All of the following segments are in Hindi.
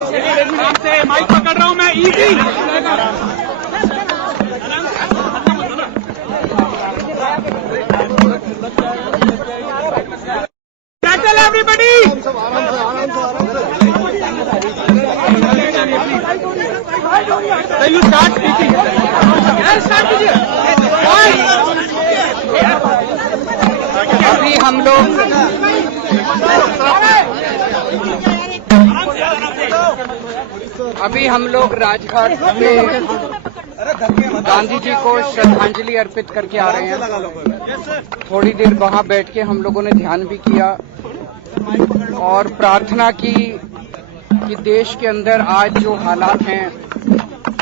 से माइक पकड़ रहा हूँ मैं। Easy tackle everybody. You start speaking. Start कीजिए। अभी हम लोग राजघाट पे गांधी जी को श्रद्धांजलि अर्पित करके आ रहे हैं। थोड़ी देर वहां बैठ के हम लोगों ने ध्यान भी किया और प्रार्थना की कि देश के अंदर आज जो हालात हैं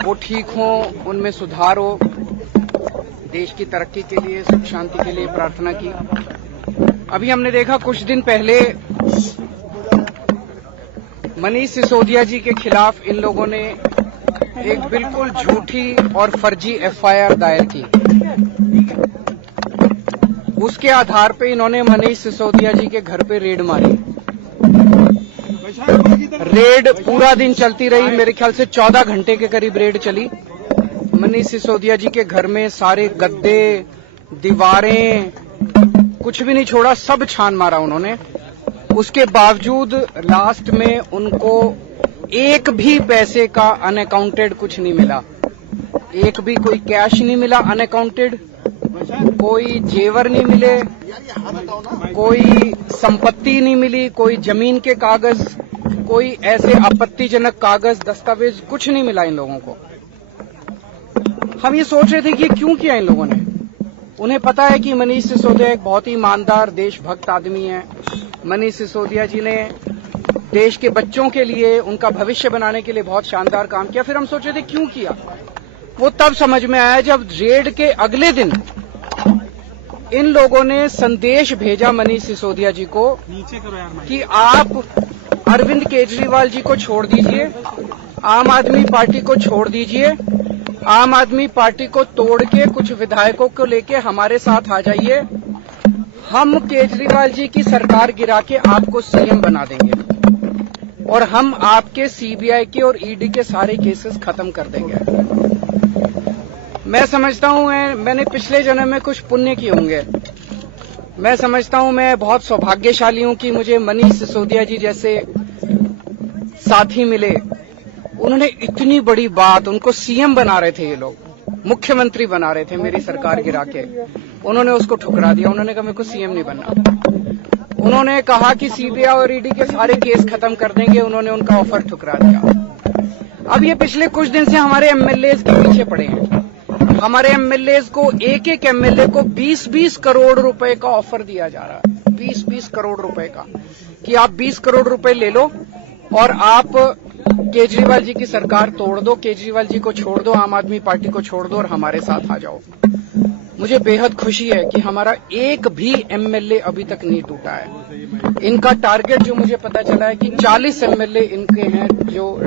वो ठीक हो, उनमें सुधार हो। देश की तरक्की के लिए, सुख शांति के लिए प्रार्थना की। अभी हमने देखा कुछ दिन पहले मनीष सिसोदिया जी के खिलाफ इन लोगों ने एक बिल्कुल झूठी और फर्जी एफआईआर दायर की। उसके आधार पे इन्होंने मनीष सिसोदिया जी के घर पे रेड मारी। रेड पूरा दिन चलती रही, मेरे ख्याल से 14 घंटे के करीब रेड चली। मनीष सिसोदिया जी के घर में सारे गद्दे, दीवारें, कुछ भी नहीं छोड़ा, सब छान मारा उन्होंने। उसके बावजूद लास्ट में उनको एक भी पैसे का अनअकाउंटेड कुछ नहीं मिला। एक भी कोई कैश नहीं मिला अनअकाउंटेड, कोई जेवर नहीं मिले, कोई संपत्ति नहीं मिली, कोई जमीन के कागज, कोई ऐसे आपत्तिजनक कागज, दस्तावेज कुछ नहीं मिला इन लोगों को। हम ये सोच रहे थे कि क्यों किया इन लोगों ने। उन्हें पता है कि मनीष सिसोदिया एक बहुत ही ईमानदार, देशभक्त आदमी है। मनीष सिसोदिया जी ने देश के बच्चों के लिए, उनका भविष्य बनाने के लिए बहुत शानदार काम किया। फिर हम सोचे थे क्यों किया। वो तब समझ में आया जब रेड के अगले दिन इन लोगों ने संदेश भेजा मनीष सिसोदिया जी को कि आप अरविंद केजरीवाल जी को छोड़ दीजिए, आम आदमी पार्टी को छोड़ दीजिए, आम आदमी पार्टी को तोड़ के कुछ विधायकों को लेके हमारे साथ आ जाइए। हम केजरीवाल जी की सरकार गिरा के आपको सीएम बना देंगे और हम आपके सीबीआई के और ईडी के सारे केसेस खत्म कर देंगे। मैं समझता हूं मैंने पिछले जन्म में कुछ पुण्य किए होंगे। मैं समझता हूं मैं बहुत सौभाग्यशाली हूं कि मुझे मनीष सिसोदिया जी जैसे साथी मिले। उन्होंने इतनी बड़ी बात, उनको सीएम बना रहे थे ये लोग, मुख्यमंत्री बना रहे थे मेरी सरकार गिरा के, उन्होंने उसको ठुकरा दिया। उन्होंने कहा मेरे को सीएम नहीं बनना। उन्होंने कहा कि सीबीआई और ईडी के सारे केस खत्म कर देंगे, उन्होंने उनका ऑफर ठुकरा दिया। अब ये पिछले कुछ दिन से हमारे एमएलएज के पीछे पड़े हैं। हमारे एमएलएज को, एक एक एमएलए को 20-20 करोड़ रुपए का ऑफर दिया जा रहा है। 20-20 करोड़ रुपए का, कि आप 20 करोड़ रुपए ले लो और आप केजरीवाल जी की सरकार तोड़ दो, केजरीवाल जी को छोड़ दो, आम आदमी पार्टी को छोड़ दो और हमारे साथ आ जाओ। मुझे बेहद खुशी है कि हमारा एक भी एमएलए अभी तक नहीं टूटा है। इनका टारगेट जो मुझे पता चला है कि 40 एमएलए इनके हैं, जो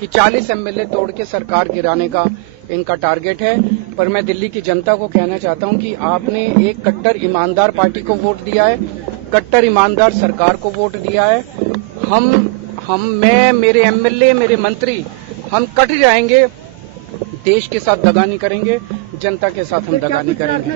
कि 40 एमएलए तोड़ के सरकार गिराने का इनका टारगेट है। पर मैं दिल्ली की जनता को कहना चाहता हूं कि आपने एक कट्टर ईमानदार पार्टी को वोट दिया है, कट्टर ईमानदार सरकार को वोट दिया है। मैं, मेरे एमएलए, मेरे मंत्री, हम कट जाएंगे, देश के साथ दगा नहीं करेंगे, जनता के साथ हम दगा नहीं करेंगे।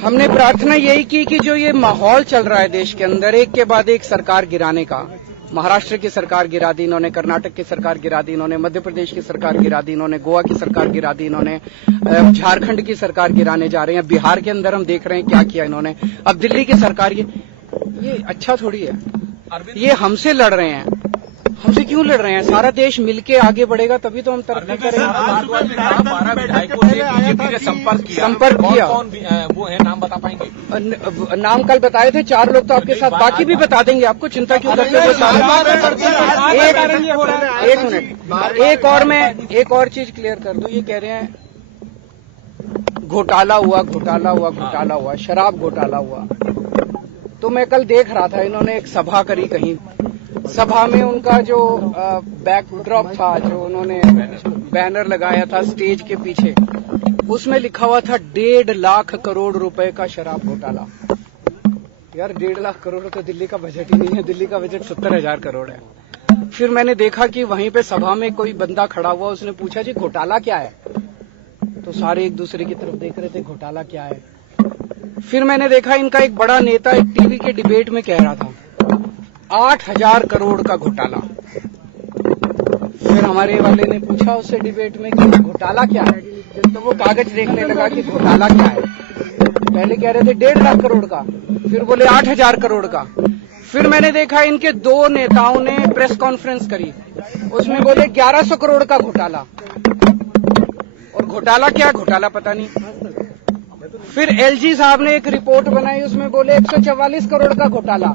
हमने प्रार्थना यही की कि जो ये माहौल चल रहा है देश के अंदर, एक के बाद एक सरकार गिराने का, महाराष्ट्र की सरकार गिरा दी इन्होंने, कर्नाटक की सरकार गिरा दी इन्होंने, मध्य प्रदेश की सरकार गिरा दी इन्होंने, गोवा की सरकार गिरा दी इन्होंने, झारखंड की सरकार गिराने जा रहे हैं, बिहार के अंदर हम देख रहे हैं क्या किया इन्होंने, अब दिल्ली की सरकार। ये अच्छा थोड़ी है। ये हमसे लड़ रहे हैं। हमसे क्यों लड़ रहे हैं? सारा देश मिलके आगे बढ़ेगा तभी तो हम तरक्की करेंगे। 12 विधायकों से बीजेपी ने संपर्क किया। कौन वो है, नाम बता पाएंगे? नाम कल बताए थे 4 लोग, तो आपके साथ बाकी भी बता देंगे। आपको चिंता क्यों करते हो? एक मिनट, एक और चीज क्लियर कर दूं। ये कह रहे हैं घोटाला हुआ, शराब घोटाला हुआ। तो मैं कल देख रहा था, इन्होंने एक सभा करी कहीं, सभा में उनका जो बैकड्रॉप था, जो उन्होंने बैनर लगाया था स्टेज के पीछे, उसमें लिखा हुआ था 1.5 लाख करोड़ रुपए का शराब घोटाला। यार 1.5 लाख करोड़ तो दिल्ली का बजट ही नहीं है। दिल्ली का बजट 70,000 करोड़ है। फिर मैंने देखा कि वहीं पे सभा में कोई बंदा खड़ा हुआ, उसने पूछा जी घोटाला क्या है, तो सारे एक दूसरे की तरफ देख रहे थे घोटाला क्या है। फिर मैंने देखा इनका एक बड़ा नेता एक टीवी के डिबेट में कह रहा था 8,000 करोड़ का घोटाला। फिर हमारे वाले ने पूछा उससे डिबेट में कि घोटाला क्या है, तो वो कागज देखने लगा कि घोटाला क्या है। पहले कह रहे थे 1.5 लाख करोड़ का, फिर बोले 8,000 करोड़ का। फिर मैंने देखा इनके दो नेताओं ने प्रेस कॉन्फ्रेंस करी, उसमें बोले 1100 करोड़ का घोटाला, और घोटाला क्या घोटाला पता नहीं। फिर एलजी साहब ने एक रिपोर्ट बनाई, उसमें बोले 144 करोड़ का घोटाला,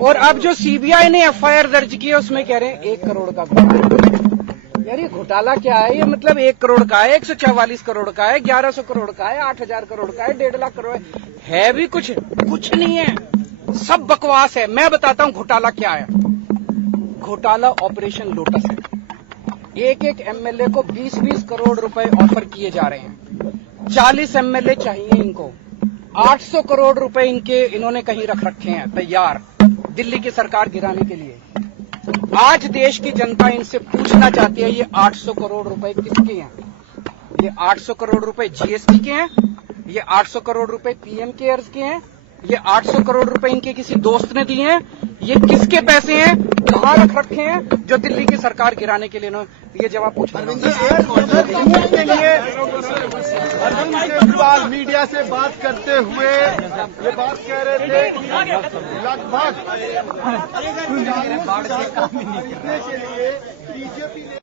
और अब जो सीबीआई ने एफआईआर दर्ज की है उसमें कह रहे हैं 1 करोड़ का घोटाला। यार ये घोटाला क्या है? ये मतलब 1 करोड़ का है, 144 करोड़ का है, 1100 करोड़ का है, 8,000 करोड़ का है, 1.5 लाख करोड़ है भी कुछ नहीं है, सब बकवास है। मैं बताता हूं घोटाला क्या है। घोटाला ऑपरेशन लोटस है। एक एमएलए को 20-20 करोड़ रुपए ऑफर किए जा रहे हैं, 40 एमएलए चाहिए इनको, 800 करोड़ रुपए इन्होंने कहीं रख रखे हैं तैयार दिल्ली की सरकार गिराने के लिए। आज देश की जनता इनसे पूछना चाहती है ये 800 करोड़ रुपए किसके हैं? ये 800 करोड़ रुपए जीएसटी के हैं, ये 800 करोड़ रुपए पीएम केयर्स के हैं, ये 800 करोड़ रुपए इनके किसी दोस्त ने दिए हैं, ये किसके पैसे हैं, कहां रख रखे हैं जो दिल्ली की सरकार गिराने के लिए ये जवाब पूछना। मीडिया से बात करते हुए ये बात कह रहे थे लगभग के लिए बीजेपी ने